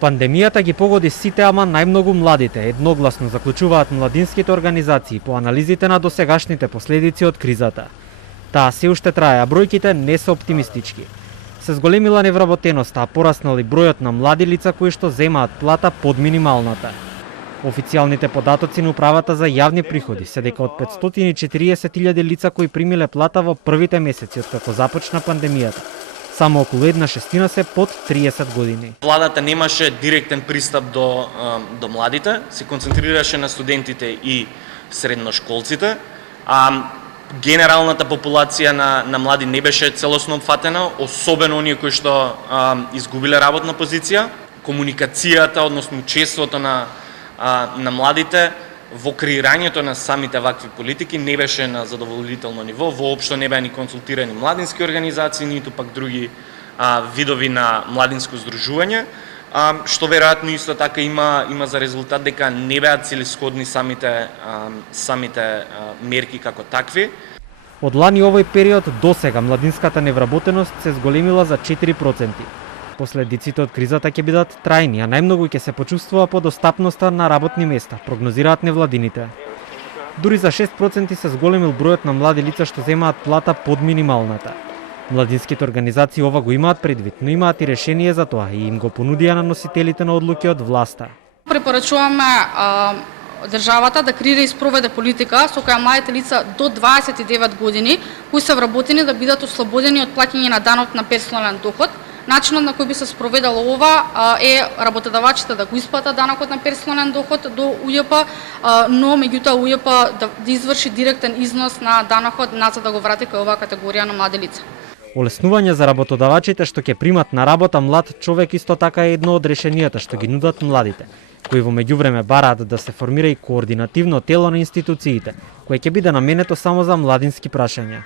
Пандемијата ги погоди сите, ама најмногу младите, едногласно заклучуваат младинските организации по анализите на досегашните последици од кризата. Таа се уште трае, а бројките не се оптимистички. Се зголемила невработеноста, а пораснал и бројот на млади лица кои што земаат плата под минималната. Официјалните податоци на управата за јавни приходи се дека од 540.000 лица кои примиле плата во првите месеци од како започна пандемијата, само околу 1/6 се под 30 години. Владата немаше директен пристап до младите, се концентрираше на студентите и средношколците, а генералната популација на млади не беше целосно опфатена, особено оние кои што изгубиле работна позиција. Комуникацијата, односно учеството на младите во креирањето на самите вакви политики не беше на задоволително ниво, воопшто не беа ни консултирани младински организации, ниту пак други видови на младинско здружување, што веројатно исто така има за резултат дека не беа целисходни самите мерки како такви. Од лани овој период до сега младинската невработеност се зголемила за 4%. Последиците од кризата ќе бидат трајни, а најмногу ќе се почувствува подостапноста на работни места, прогнозираат невладините. Дури за 6% се зголемил бројот на млади лица што земаат плата под минималната. Младинските организации ова го имаат предвид, но имаат и решение за тоа и им го понудија на носителите на одлуки од власта. Препорачуваме државата да креира и спроведе политика со која младите лица до 29 години кои се вработени да бидат ослободени од плаќање на данок на персонален доход. Начинот на кој би се спроведело ова е работодавачите да го исплатат данокот на персонален доход до УЈП, но меѓутоа УЈП да изврши директен износ на данокот назад да го врати кај оваа категорија на млади лица. Олеснување за работодавачите што ќе примат на работа млад човек исто така е едно од решенијата што ги нудат младите, кои во меѓувреме бараат да се формира и координативно тело на институциите, кое ќе биде наменето само за младински прашања.